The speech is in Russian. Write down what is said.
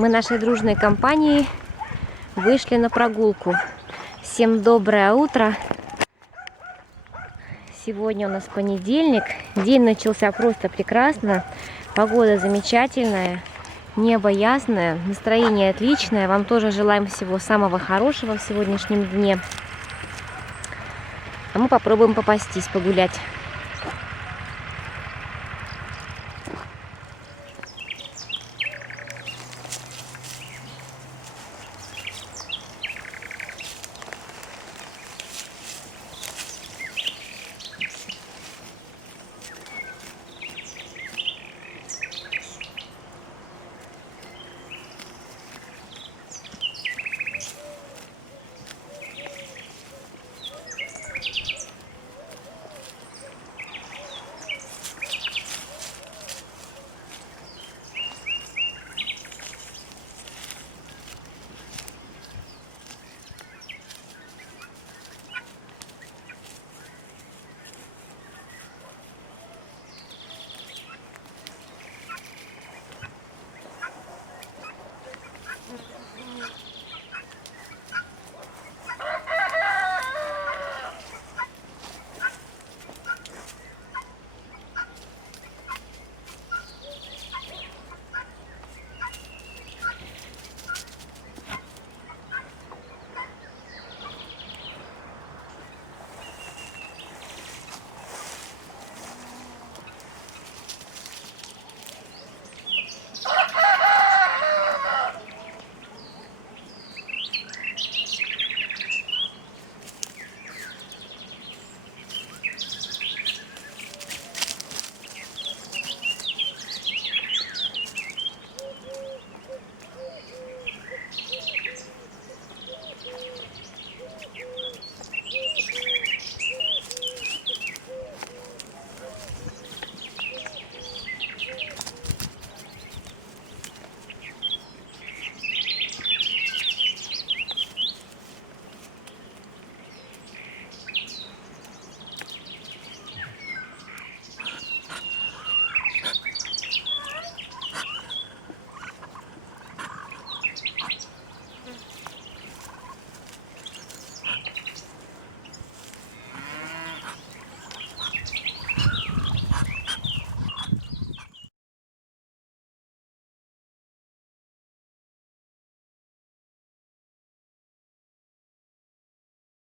Мы нашей дружной компанией вышли на прогулку. Всем доброе утро. Сегодня у нас понедельник. День начался просто прекрасно. Погода замечательная. Небо ясное. Настроение отличное. Вам тоже желаем всего самого хорошего в сегодняшнем дне. А мы попробуем попастись, погулять.